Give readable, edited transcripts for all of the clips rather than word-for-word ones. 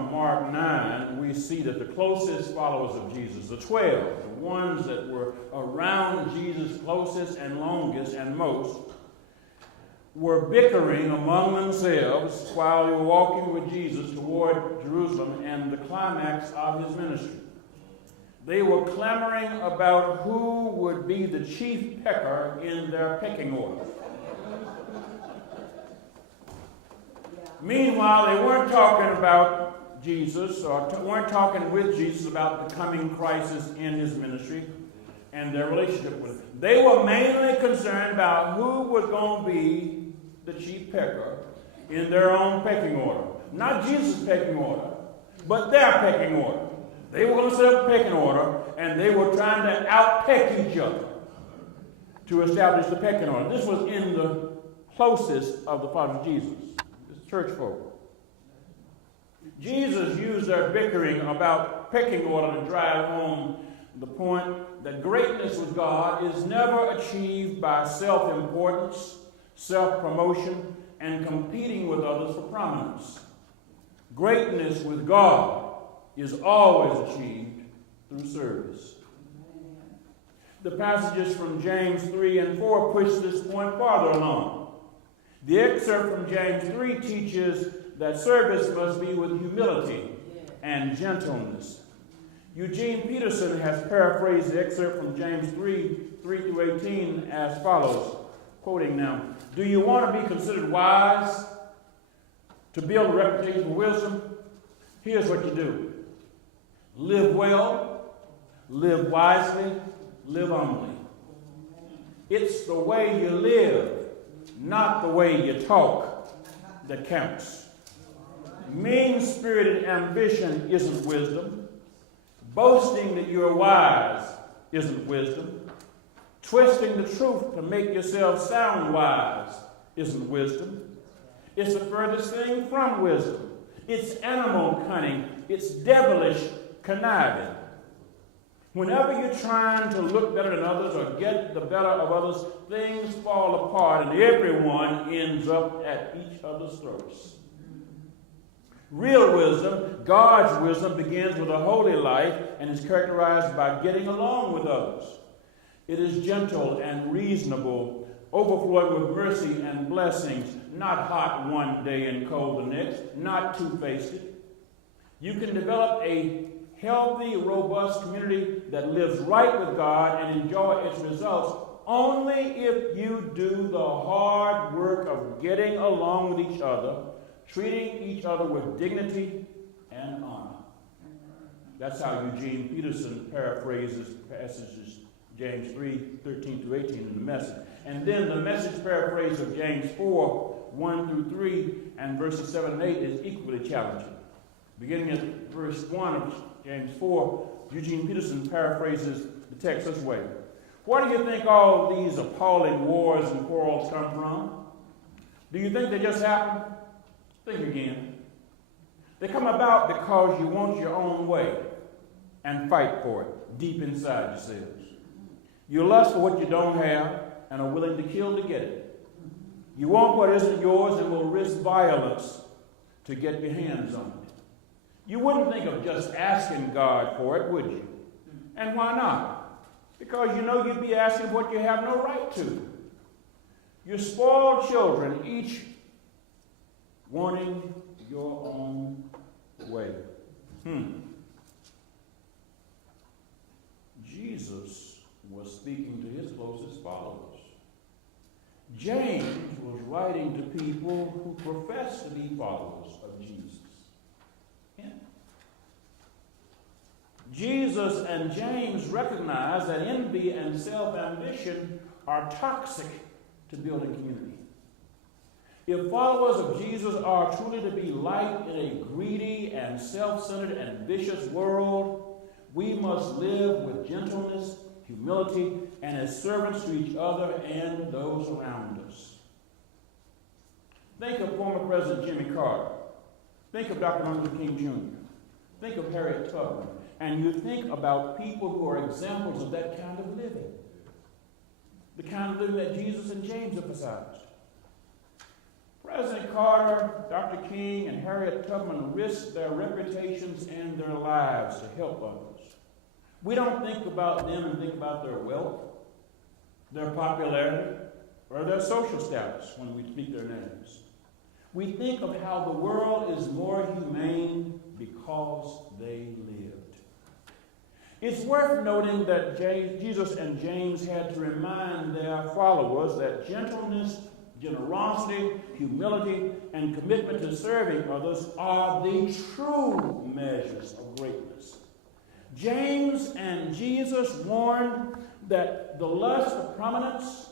from Mark 9, we see that the closest followers of Jesus, the 12, the ones that were around Jesus closest and longest and most, were bickering among themselves while they were walking with Jesus toward Jerusalem and the climax of his ministry. They were clamoring about who would be the chief pecker in their pecking order. Meanwhile, they weren't talking about Jesus or weren't talking with Jesus about the coming crisis in his ministry and their relationship with him. They were mainly concerned about who was going to be the chief pecker in their own pecking order. Not Jesus' pecking order, but their pecking order. They were going to set up a pecking order, and they were trying to out-peck each other to establish the pecking order. This was in the closest of the followers of Jesus, this church folk. Jesus used their bickering about pecking order to drive home the point that greatness with God is never achieved by self-importance, self-promotion, and competing with others for prominence. Greatness with God is always achieved through service. The passages from James 3 and 4 push this point farther along. The excerpt from James 3 teaches that service must be with humility and gentleness. Eugene Peterson has paraphrased the excerpt from James 3:3-18 as follows, quoting now, "Do you want to be considered wise, to build a reputation for wisdom? Here's what you do. Live well, live wisely, live humbly. It's the way you live, not the way you talk, that counts. Mean-spirited ambition isn't wisdom. Boasting that you're wise isn't wisdom. Twisting the truth to make yourself sound wise isn't wisdom. It's the furthest thing from wisdom. It's animal cunning. It's devilish conniving. Whenever you're trying to look better than others or get the better of others, things fall apart and everyone ends up at each other's throats. Real wisdom, God's wisdom, begins with a holy life and is characterized by getting along with others. It is gentle and reasonable, overflowing with mercy and blessings, not hot one day and cold the next, not two-faced. You can develop a healthy, robust community that lives right with God and enjoy its results only if you do the hard work of getting along with each other, treating each other with dignity and honor. That's how Eugene Peterson paraphrases passages James 3:13-18 in the Message. And then the Message paraphrase of James 4:1-3 and verses 7 and 8 is equally challenging. Beginning at verse 1 of James 4, Eugene Peterson paraphrases the text this way. Where do you think all these appalling wars and quarrels come from? Do you think they just happen? Think again. They come about because you want your own way and fight for it deep inside yourselves. You lust for what you don't have and are willing to kill to get it. You want what isn't yours and will risk violence to get your hands on it. You wouldn't think of just asking God for it, would you? And why not? Because you know you'd be asking what you have no right to. You're spoiled children, each wanting your own way. Jesus was speaking to his closest followers. James was writing to people who profess to be followers of Jesus. Jesus and James recognize that envy and self-ambition are toxic to building community. If followers of Jesus are truly to be light in a greedy and self-centered and vicious world, we must live with gentleness, humility, and as servants to each other and those around us. Think of former President Jimmy Carter. Think of Dr. Martin Luther King Jr. Think of Harriet Tubman. And you think about people who are examples of that kind of living. The kind of living that Jesus and James emphasized. President Carter, Dr. King, and Harriet Tubman risked their reputations and their lives to help others. We don't think about them and think about their wealth, their popularity, or their social status when we speak their names. We think of how the world is more humane because they lived. It's worth noting that Jesus and James had to remind their followers that gentleness, generosity, humility, and commitment to serving others are the true measures of greatness. James and Jesus warned that the lust of prominence,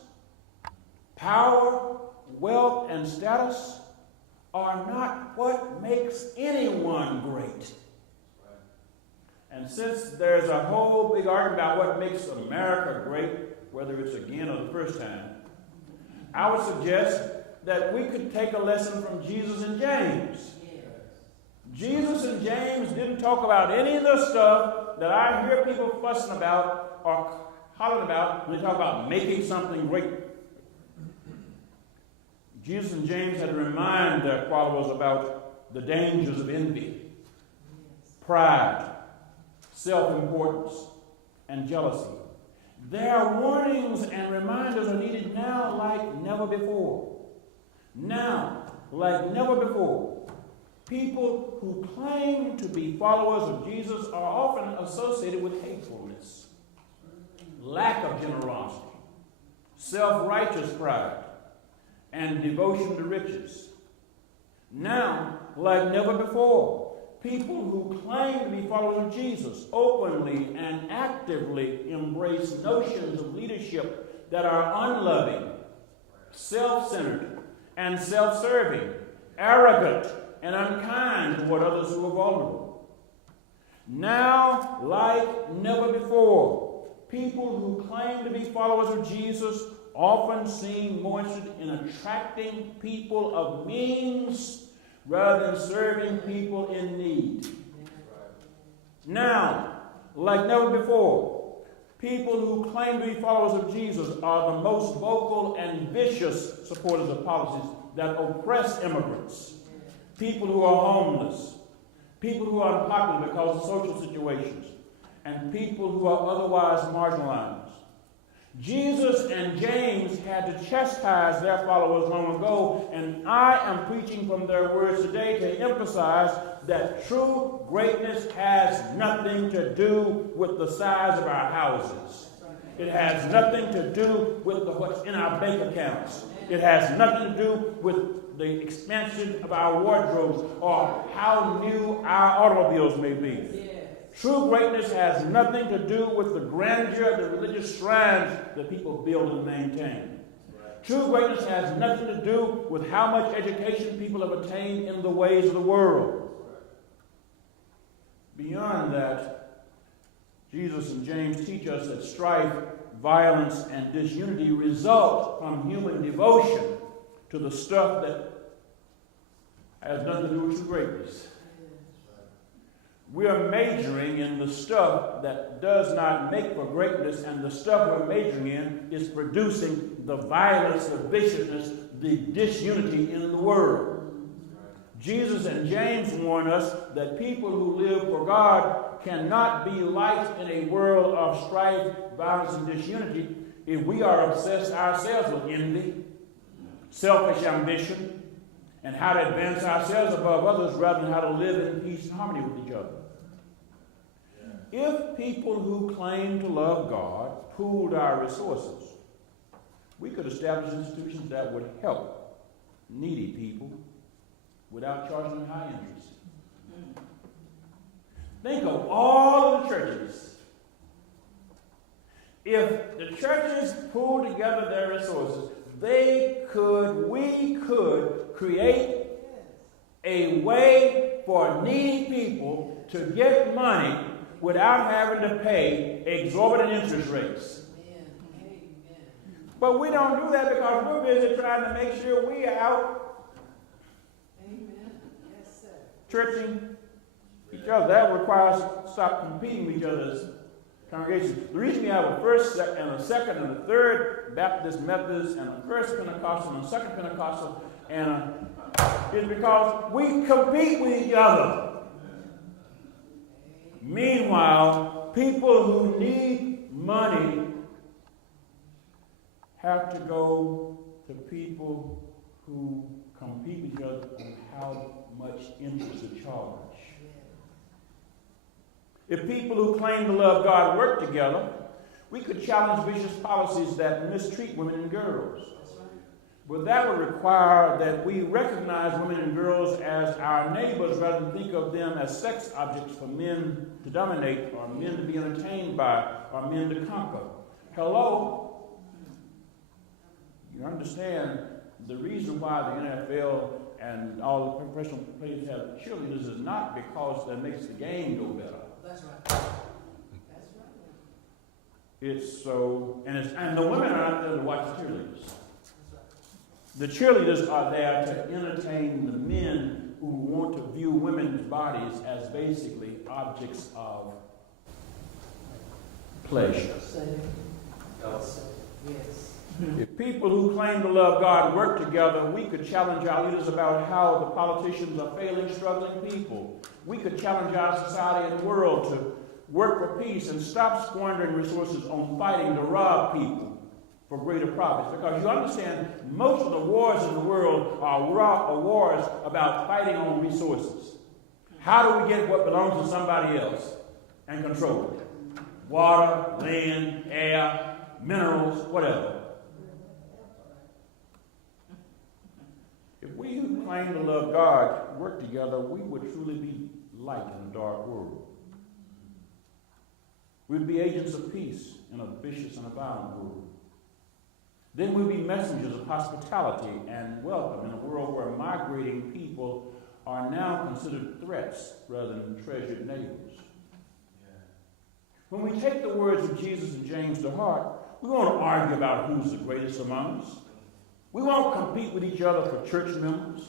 power, wealth, and status are not what makes anyone great. And since there's a whole big argument about what makes America great, whether it's again or the first time, I would suggest that we could take a lesson from Jesus and James. Jesus and James didn't talk about any of the stuff that I hear people fussing about or hollering about when they talk about making something great. Jesus and James had to remind their followers about the dangers of envy, pride, self-importance, and jealousy. Their warnings and reminders are needed now like never before. Now, like never before. People who claim to be followers of Jesus are often associated with hatefulness, lack of generosity, self-righteous pride, and devotion to riches. Now, like never before, people who claim to be followers of Jesus openly and actively embrace notions of leadership that are unloving, self-centered, and self-serving, arrogant, and unkind toward others who are vulnerable. Now, like never before, people who claim to be followers of Jesus often seem more interested in attracting people of means rather than serving people in need. Now, like never before, people who claim to be followers of Jesus are the most vocal and vicious supporters of policies that oppress immigrants, people who are homeless, people who are unpopular because of social situations, and people who are otherwise marginalized. Jesus and James had to chastise their followers long ago, and I am preaching from their words today to emphasize that true greatness has nothing to do with the size of our houses. It has nothing to do with what's in our bank accounts. It has nothing to do with the expansion of our wardrobes or how new our automobiles may be. True greatness has nothing to do with the grandeur of the religious shrines that people build and maintain. True greatness has nothing to do with how much education people have attained in the ways of the world. Beyond that, Jesus and James teach us that strife, violence, and disunity result from human devotion to the stuff that has nothing to do with true greatness. We are majoring in the stuff that does not make for greatness, and the stuff we're majoring in is producing the violence, the viciousness, the disunity in the world. Jesus and James warn us that people who live for God cannot be light in a world of strife, violence, and disunity if we are obsessed ourselves with envy, selfish ambition, and how to advance ourselves above others rather than how to live in peace and harmony with each other. If people who claim to love God pooled our resources, we could establish institutions that would help needy people without charging them high interest. Think of all of the churches. If the churches pooled together their resources, we could create a way for needy people to get money without having to pay exorbitant interest rates. But we don't do that because we're busy trying to make sure we are out churching each other. That requires stop competing with each other's congregations. The reason we have a first and a second and a third Baptist, Methodist, and a first Pentecostal and a second Pentecostal And it's because we compete with each other. Meanwhile, people who need money have to go to people who compete with each other on how much interest to charge. If people who claim to love God work together, we could challenge vicious policies that mistreat women and girls. But that would require that we recognize women and girls as our neighbors rather than think of them as sex objects for men to dominate or men to be entertained by or men to conquer. Hello? You understand the reason why the NFL and all the professional players have cheerleaders is not because that makes the game go better. That's right. That's right. It's so, and the women are out there to watch the cheerleaders. The cheerleaders are there to entertain the men who want to view women's bodies as basically objects of pleasure. Yes. If people who claim to love God work together, we could challenge our leaders about how the politicians are failing struggling people. We could challenge our society and world to work for peace and stop squandering resources on fighting to rob people for greater profits. Because you understand, most of the wars in the world are wars about fighting on resources. How do we get what belongs to somebody else and control it? Water, land, air, minerals, whatever. If we who claim to love God work together, we would truly be light in a dark world. We'd be agents of peace in a vicious and a violent world. Then we'd be messengers of hospitality and welcome in a world where migrating people are now considered threats rather than treasured neighbors. When we take the words of Jesus and James to heart, we won't argue about who's the greatest among us. We won't compete with each other for church members.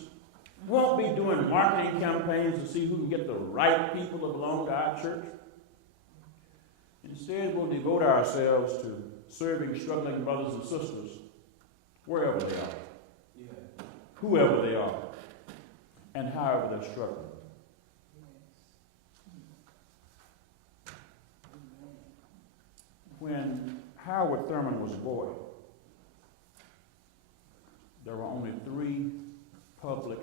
We won't be doing marketing campaigns to see who can get the right people to belong to our church. Instead, we'll devote ourselves to serving struggling brothers and sisters wherever they are, whoever they are, and however they're struggling. When Howard Thurman was a boy, there were only 3 public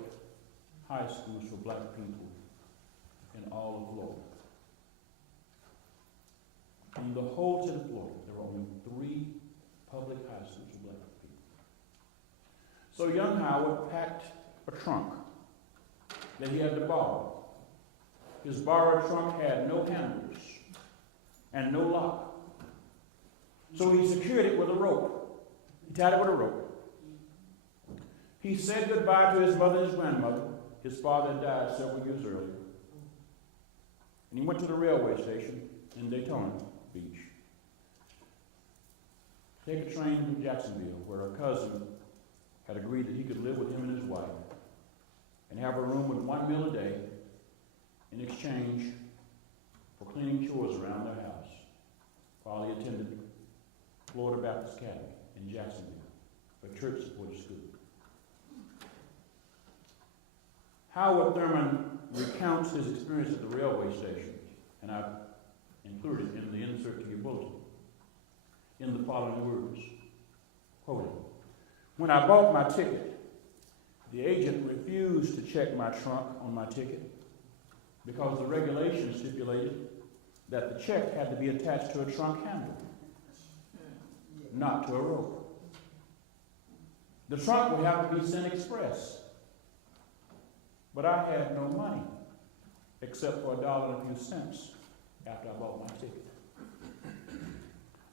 high schools for black people in all of Florida. In the whole state of Florida, there were only 3 public high schools for black people. So young Howard packed a trunk that he had to borrow. His borrowed trunk had no handles and no lock. So he secured it with a rope. He tied it with a rope. He said goodbye to his mother and his grandmother. His father had died several years earlier. And he went to the railway station in Daytona Beach. Take a train to Jacksonville, where a cousin had agreed that he could live with him and his wife and have a room with 1 meal a day in exchange for cleaning chores around their house while he attended Florida Baptist Academy in Jacksonville, a church-supported school. Howard Thurman recounts his experience at the railway station, and I've included in the insert to your bulletin, in the following words, quoting, "When I bought my ticket, the agent refused to check my trunk on my ticket because the regulations stipulated that the check had to be attached to a trunk handle, not to a rope. The trunk would have to be sent express. But I had no money except for $1 and a few cents after I bought my ticket.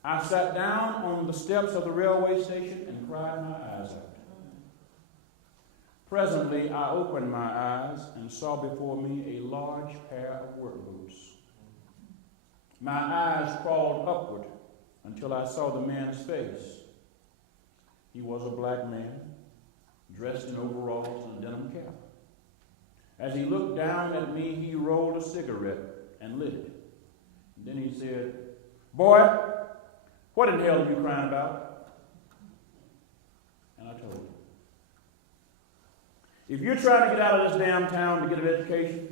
I sat down on the steps of the railway station and cried my eyes out. Presently, I opened my eyes and saw before me a large pair of work boots. My eyes crawled upward until I saw the man's face. He was a black man, dressed in overalls and a denim cap. As he looked down at me, he rolled a cigarette and lit it. Then he said, 'Boy, what in hell are you crying about?' And I told him. If you're trying to get out of this damn town to get an education,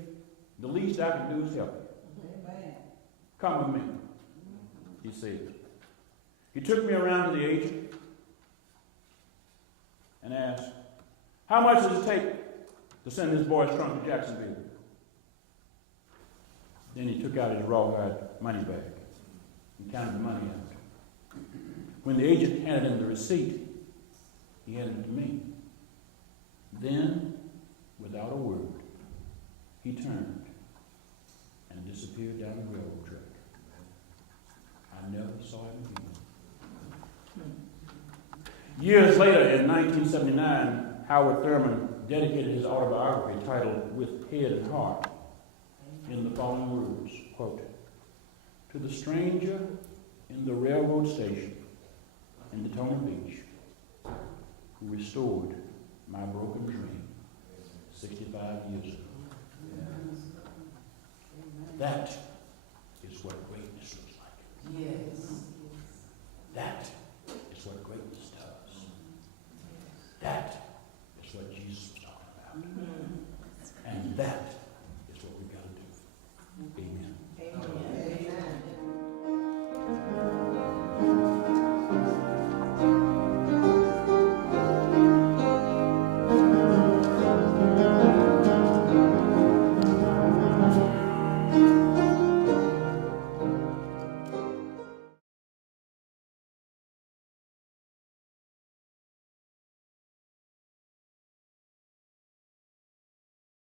the least I can do is help you. Amen. Come with me, he said. He took me around to the agent and asked, how much does it take to send this boy's trunk to Jacksonville? Then he took out his rawhide money bag and counted the money out. When the agent handed him the receipt, he handed it to me. Then, without a word, he turned and disappeared down the railroad track. I never saw him again. Years later, in 1979, Howard Thurman dedicated his autobiography titled With Head and Heart in the following words, quote, to the stranger in the railroad station in Daytona Beach who restored my broken dream 65 years ago. That is what greatness looks like. Yes. That is what greatness does. That is what Jesus was talking about. And that